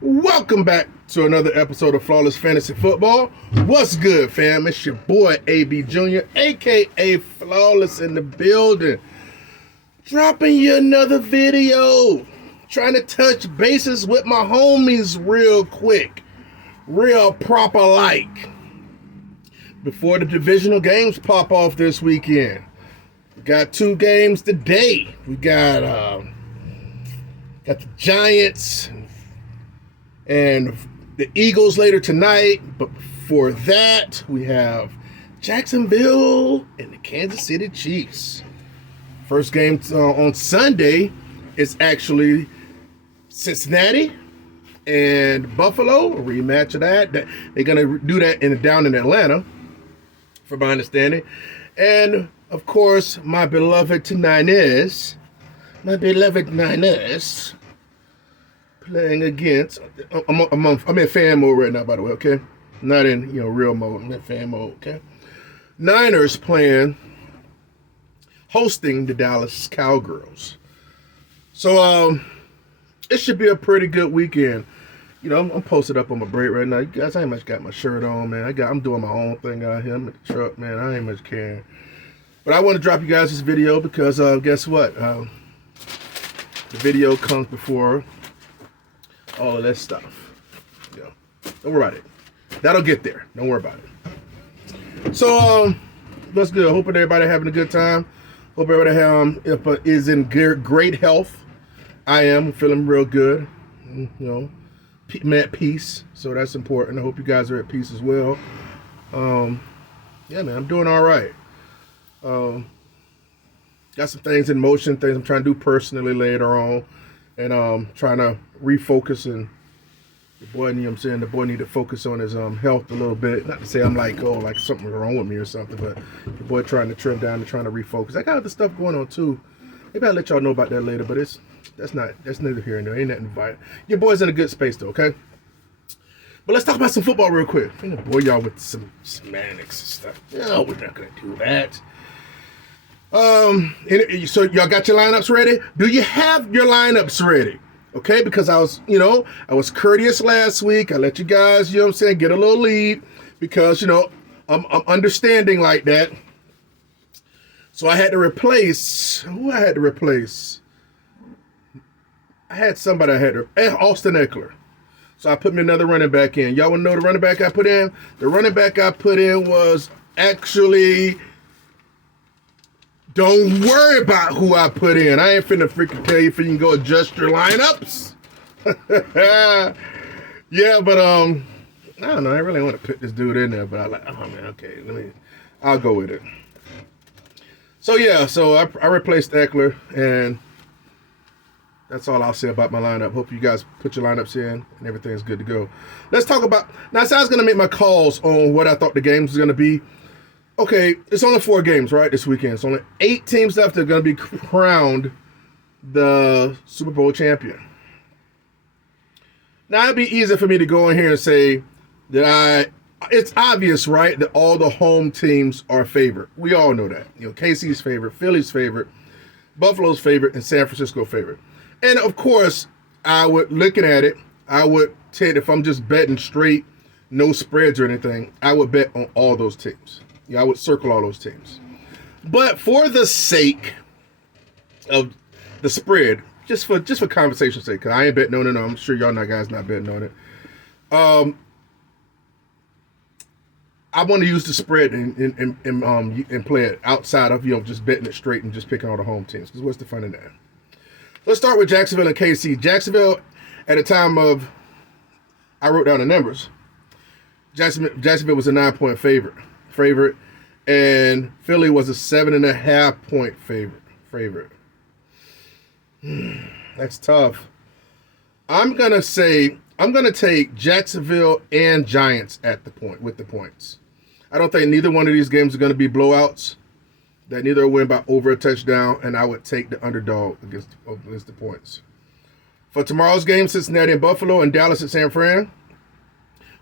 Welcome back to another episode of Flawless Fantasy Football. What's good, fam? It's your boy, AB Jr., a.k.a. Flawless in the building. Dropping you another video. Trying to touch bases with my homies real quick. Real proper like. Before the divisional games pop off this weekend. We got 2 games today. We got the Giants and the Eagles later tonight. But before that, we have Jacksonville and the Kansas City Chiefs. First game on Sunday is actually Cincinnati and Buffalo, a rematch of that. They're going to do that down in Atlanta, from my understanding. And, of course, my beloved Niners playing against, I'm in fan mode right now, by the way, okay? Not in, real mode. I'm in fan mode, okay? Niners hosting the Dallas Cowgirls. So, it should be a pretty good weekend. I'm posted up on my break right now. You guys, I ain't much got my shirt on, man. I'm doing my own thing out here. I'm at the truck, man. I ain't much caring. But I want to drop you guys this video because, guess what? The video comes before all of that stuff. Don't worry about it. That'll get there. Don't worry about it. So, that's good. Hoping everybody having a good time. Hope everybody is in great health. I am feeling real good. I'm at peace. So that's important. I hope you guys are at peace as well. Yeah, man, I'm doing all right. Got some things in motion, things I'm trying to do personally later on. And trying to refocus, and the boy, the boy need to focus on his health a little bit. Not to say I'm like something's wrong with me or something, but the boy trying to trim down and trying to refocus. I got other stuff going on too. Maybe I'll let y'all know about that later, but that's neither here nor there. Ain't nothing vital. Your boy's in a good space though, okay? But let's talk about some football real quick. I'm gonna bore y'all with some semantics and stuff. No, we're not gonna do that. So y'all got your lineups ready? Do you have your lineups ready? Okay, because I was courteous last week. I let you guys, get a little lead because, I'm understanding like that. So I had to replace, who I had to replace? I had somebody Austin Eckler. So I put me another running back in. Y'all want to know the running back I put in? The running back I put in was actually... Don't worry about who I put in. I ain't finna freaking tell you if you can go adjust your lineups. Yeah, but I don't know. I really want to put this dude in there, but I like, oh man, okay, I'll go with it. So yeah, I replaced Eckler, and that's all I'll say about my lineup. Hope you guys put your lineups in and everything's good to go. Let's talk about, now so I was gonna make my calls on what I thought the games was gonna be. Okay, it's only 4 games, right, this weekend. It's only 8 teams left that are going to be crowned the Super Bowl champion. Now, it'd be easy for me to go in here and say that it's obvious, right, that all the home teams are favored. We all know that. KC's favorite, Philly's favorite, Buffalo's favorite, and San Francisco favorite. And, of course, looking at it, I would tend, if I'm just betting straight, no spreads or anything, I would bet on all those teams. I would circle all those teams. But for the sake of the spread, just for conversation's sake, because I ain't betting on it, I'm sure y'all guys not betting on it. I want to use the spread and play it outside of just betting it straight and just picking all the home teams. Because what's the fun in that? Let's start with Jacksonville and KC. Jacksonville, at the time of I wrote down the numbers, Jacksonville was a 9-point favorite, and Philly was a 7.5-point favorite. That's tough. I'm gonna take Jacksonville and Giants with the points. I don't think neither one of these games are gonna be blowouts. That neither will win by over a touchdown, and I would take the underdog against the points. For tomorrow's game, Cincinnati and Buffalo, and Dallas at San Fran.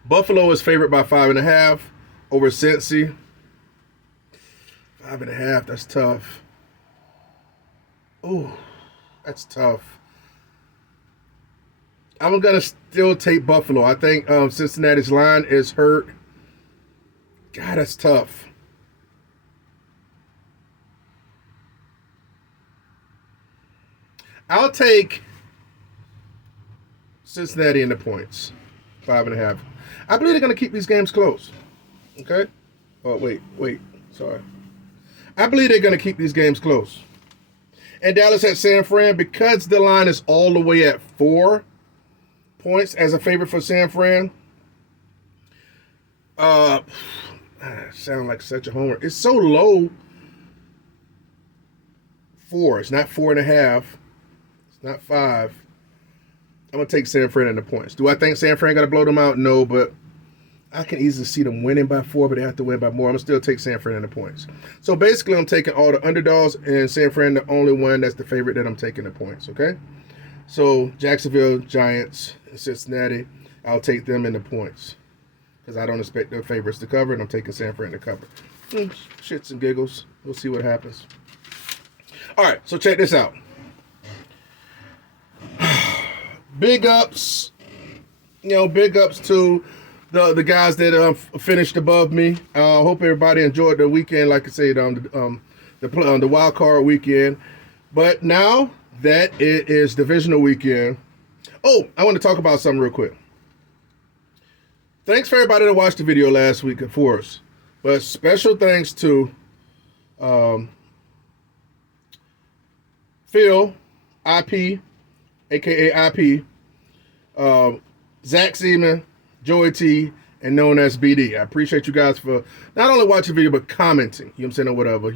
Buffalo is favored by 5.5 over Cincy. 5.5, that's tough. Oh, that's tough. I'm going to still take Buffalo. I think Cincinnati's line is hurt. God, that's tough. I'll take Cincinnati in the points. 5.5. I believe they're going to keep these games close. Okay? Oh, wait. Sorry. I believe they're going to keep these games close. And Dallas at San Fran, because the line is all the way at 4 points as a favorite for San Fran. Sound like such a homer. It's so low. 4. It's not 4.5. It's not 5. I'm going to take San Fran in the points. Do I think San Fran got to blow them out? No, but I can easily see them winning by 4, but they have to win by more. I'm going to still take San Fran in the points. So basically, I'm taking all the underdogs, and San Fran the only one that's the favorite that I'm taking the points, okay? So Jacksonville, Giants, and Cincinnati, I'll take them in the points because I don't expect their favorites to cover, and I'm taking San Fran to cover. Shits and giggles. We'll see what happens. All right, so check this out. Big ups, big ups to the guys that finished above me. Hope everybody enjoyed the weekend, like I said, the wild card weekend. But now that it is divisional weekend, I want to talk about something real quick. Thanks for everybody that watched the video last week for us. But special thanks to Phil, IP, a.k.a. IP, Zach Seaman, Joey T, and known as BD. I appreciate you guys for not only watching the video, but commenting, you know what I'm saying, or whatever,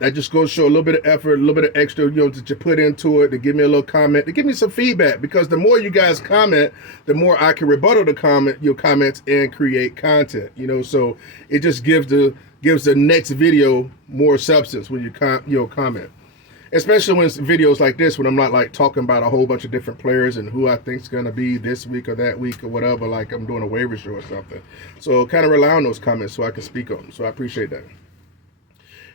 that just goes to show a little bit of effort, a little bit of extra, that you put into it, to give me a little comment, to give me some feedback, because the more you guys comment, the more I can rebuttal your comments and create content, so it just gives the next video more substance when you comment. Especially when it's videos like this, when I'm not like talking about a whole bunch of different players and who I think's gonna be this week or that week or whatever, like I'm doing a waiver show or something. So kind of rely on those comments so I can speak on them. So I appreciate that.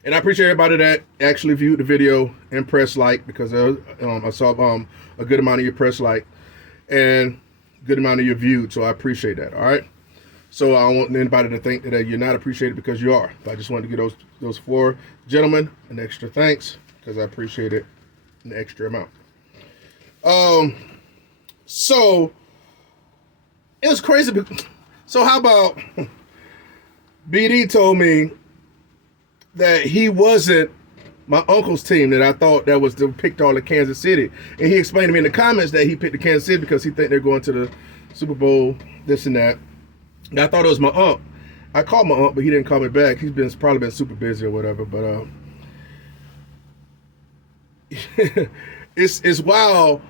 And I appreciate everybody that actually viewed the video and pressed like, because I saw a good amount of your press like and good amount of your viewed. So I appreciate that. All right. So I don't want anybody to think that you're not appreciated, because you are. But I just wanted to give those 4 gentlemen an extra thanks, because I appreciate it an extra amount. So it was crazy. So how about BD told me that he wasn't my uncle's team that I thought that was the picked all the Kansas City, and he explained to me in the comments that he picked the Kansas City because he think they're going to the Super Bowl, this and that. And I thought it was my uncle. I called my uncle, but he didn't call me back. He's probably been super busy or whatever. But it's wild.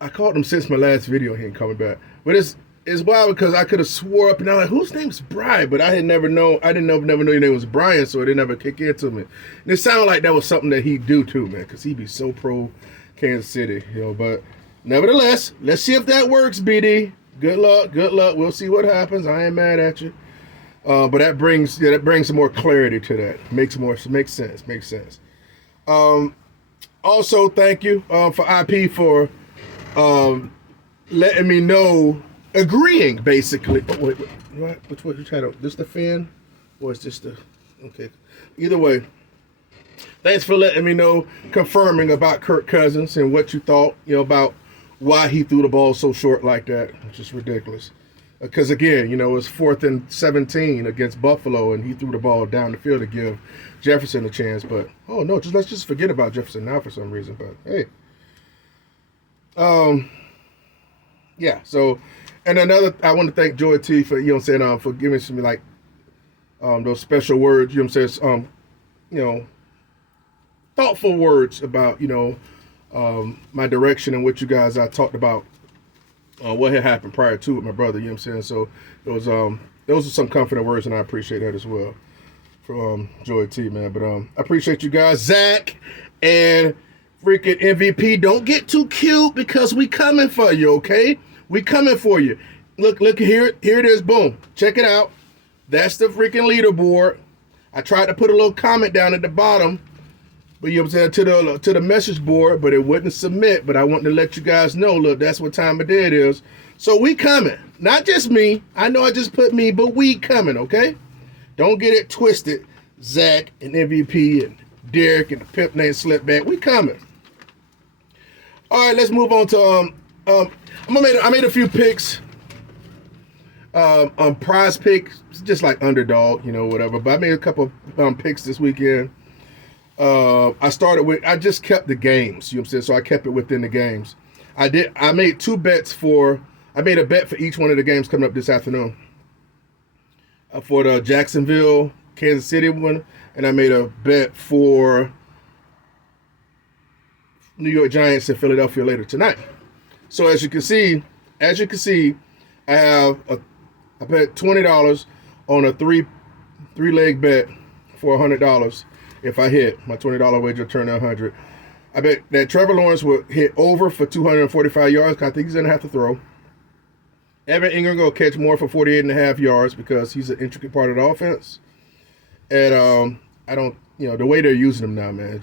I called him since my last video. He ain't coming back. But it's wild because I could have swore up and down like, whose name's Brian? But I had never known. I didn't never know your name was Brian, so it didn't ever kick into me. And it sounded like that was something that he'd do too, man, because he'd be so pro Kansas City, But nevertheless, let's see if that works, BD. Good luck. We'll see what happens. I ain't mad at you. But that brings some more clarity to that. Makes sense. Also, thank you for IP for letting me know, agreeing basically. Oh, wait, what you trying to? This the fan, or is this the? Okay, either way. Thanks for letting me know, confirming about Kirk Cousins and what you thought, about why he threw the ball so short like that, which is ridiculous. Because again, it was 4th and 17 against Buffalo, and he threw the ball down the field to give Jefferson a chance. But let's just forget about Jefferson now for some reason. But hey, yeah. So, and I want to thank Joy T for for giving me like those special words. Thoughtful words about my direction and what you guys I talked about. What had happened prior to with my brother, So those are some comforting words, and I appreciate that as well from Joy T, man. But I appreciate you guys, Zach and freaking MVP. Don't get too cute, because we coming for you, okay? We coming for you. Look here it is. Boom, check it out. That's the freaking leaderboard. I tried to put a little comment down at the bottom, But you know what I'm saying, to the message board, but it wouldn't submit. But I want to let you guys know, look, that's what time of day it is. So we coming. Not just me. I know I just put me, but we coming, okay? Don't get it twisted. Zach and MVP and Derek and the pimp named Slipback. We coming. All right, let's move on to I made a few picks. Prize picks, just like underdog, you know, whatever. But I made a couple picks this weekend. I just kept the games, you know what I'm saying? So I kept it within the games. I made a bet for each one of the games coming up this afternoon. For the Jacksonville, Kansas City one, and I made a bet for New York Giants and Philadelphia later tonight. So as you can see, I bet $20 on a three-leg bet for $100. If I hit, my $20 wager turned to $100. I bet that Trevor Lawrence will hit over for 245 yards. I think he's going to have to throw. Evan Ingram going to catch more for 48.5 yards because he's an intricate part of the offense. And I don't, you know, the way they're using him now, man,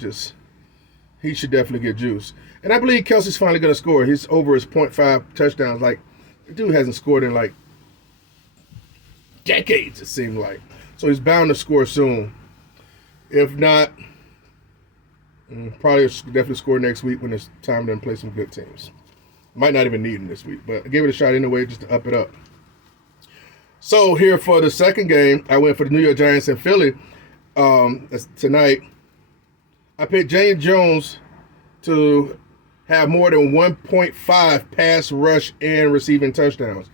he should definitely get juice. And I believe Kelsey's finally going to score. He's over his 0.5 touchdowns. Like, the dude hasn't scored in, like, decades, it seemed like. So he's bound to score soon. If not, probably definitely score next week when it's time to play some good teams. Might not even need him this week, but I gave it a shot anyway just to up it up. So here for the second game, I went for the New York Giants and Philly tonight. I picked James Jones to have more than 1.5 pass rush and receiving touchdowns.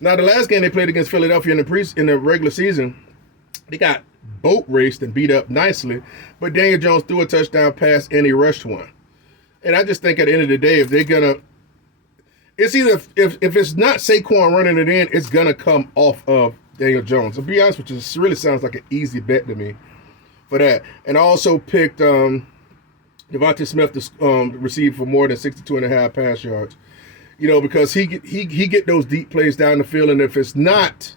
Now, the last game they played against Philadelphia in the regular season, they got boat raced and beat up nicely, but Daniel Jones threw a touchdown pass and he rushed one. And I just think at the end of the day, if they're gonna, it's either if it's not Saquon running it in, it's gonna come off of Daniel Jones. To be honest with you, this really sounds like an easy bet to me for that. And I also picked Devontae Smith to receive for more than 62.5 pass yards. You know, because he get those deep plays down the field, and if it's not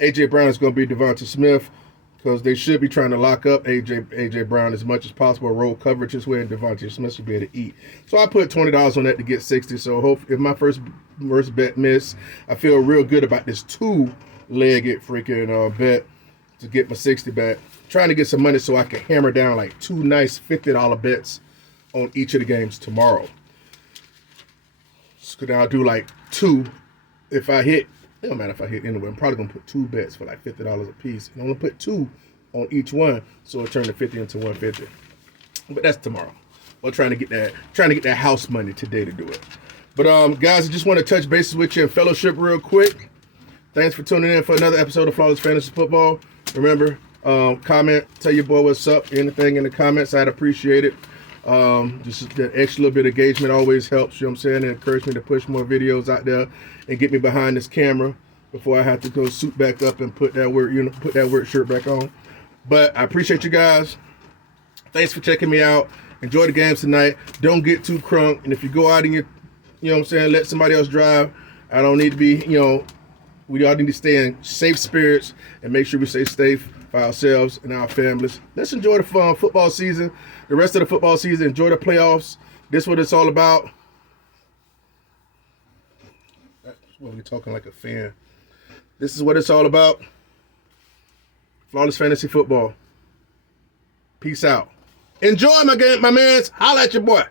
A.J. Brown, it's going to be Devontae Smith, because they should be trying to lock up A.J. Brown as much as possible, roll coverage this way, and Devontae Smith should be able to eat. So I put $20 on that to get 60. So hope if my first bet miss, I feel real good about this two-legged freaking bet to get my 60 back. Trying to get some money so I can hammer down like two nice $50 bets on each of the games tomorrow. So now I'll do like two. If I hit, it don't matter if I hit anyway. I'm probably gonna put two bets for like $50 a piece. And I'm gonna put two on each one, so it'll turn the 50 into 150. But that's tomorrow. We're trying to get that house money today to do it. But guys, I just want to touch bases with you and fellowship real quick. Thanks for tuning in for another episode of Flawless Fantasy Football. Remember, comment, tell your boy what's up. Anything in the comments, I'd appreciate it. Just that extra little bit of engagement always helps, you know what I'm saying? It encourages me to push more videos out there and get me behind this camera before I have to go suit back up and put that work shirt back on. But I appreciate you guys. Thanks for checking me out. Enjoy the games tonight. Don't get too crunk. And if you go out and you know what I'm saying, let somebody else drive. I don't need to be, you know, we all need to stay in safe spirits and make sure we stay safe for ourselves and our families. Let's enjoy the fun football season. The rest of the football season, enjoy the playoffs. This is what it's all about. That's what we're talking like a fan. This is what it's all about. Flawless Fantasy Football. Peace out. Enjoy my game, my mans. Holla at your boy.